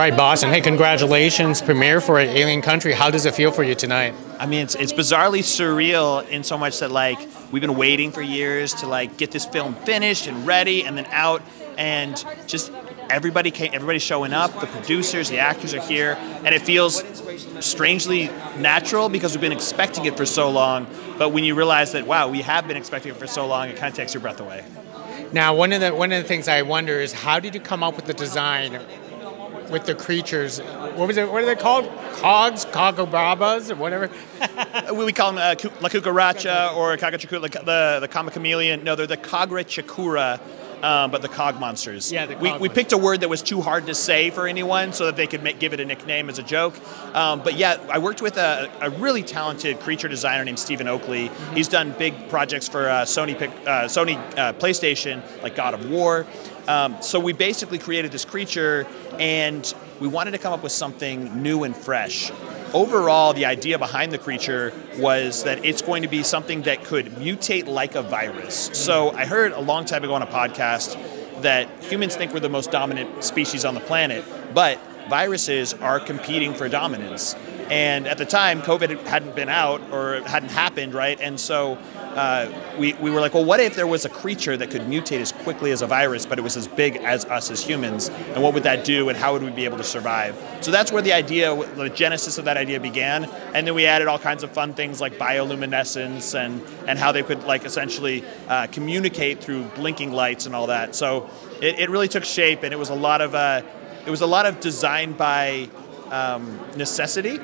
right, Boston. Hey, congratulations, premiere for Alien Country. How does it feel for you tonight? I mean, it's bizarrely surreal in so much that, like, we've been waiting for years to, like, get this film finished and ready and then out, and just everybody's showing up. The producers, the actors are here, and it feels strangely natural because we've been expecting it for so long. But when you realize that, wow, we have been expecting it for so long, it kind of takes your breath away. Now, one of the things I wonder is, how did you come up with the design with the creatures? What was it? What are they called? Cogs, Cogobabas, or whatever. We call them La Cucaracha or the Kama Chameleon. No, they're the Kagra Chikura, but the cog monsters. Yeah, we picked a word that was too hard to say for anyone so that they could give it a nickname as a joke. But yeah, I worked with a really talented creature designer named Stephen Oakley. He's done big projects for Sony PlayStation, like God of War. So we basically created this creature, and we wanted to come up with something new and fresh. Overall, the idea behind the creature was that it's going to be something that could mutate like a virus. So I heard a long time ago on a podcast that humans think we're the most dominant species on the planet, but viruses are competing for dominance. And at the time, COVID hadn't been out or hadn't happened, right? And so we were like, well, what if there was a creature that could mutate as quickly as a virus, but it was as big as us as humans? And what would that do, and how would we be able to survive? So that's where the genesis of that idea began. And then we added all kinds of fun things like bioluminescence and how they could, like, essentially communicate through blinking lights and all that. So it really took shape, and it was a lot of design by necessity.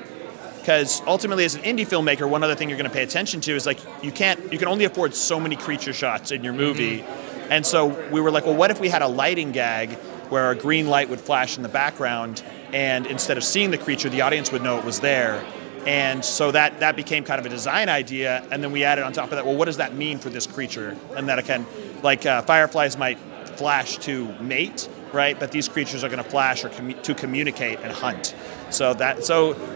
Because ultimately, as an indie filmmaker, one other thing you're going to pay attention to is, like, you can only afford so many creature shots in your movie. Mm-hmm. And so we were like, well, what if we had a lighting gag where a green light would flash in the background, and instead of seeing the creature, the audience would know it was there. And so that became kind of a design idea, and then we added on top of that, well, what does that mean for this creature? And that it can, like, fireflies might flash to mate, right? But these creatures are going to flash or to communicate and hunt. So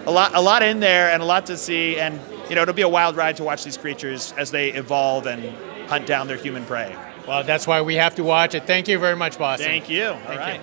a lot in there and a lot to see, and it'll be a wild ride to watch these creatures as they evolve and hunt down their human prey. Well, that's why we have to watch it. Thank you very much, Boston. Thank you. All right.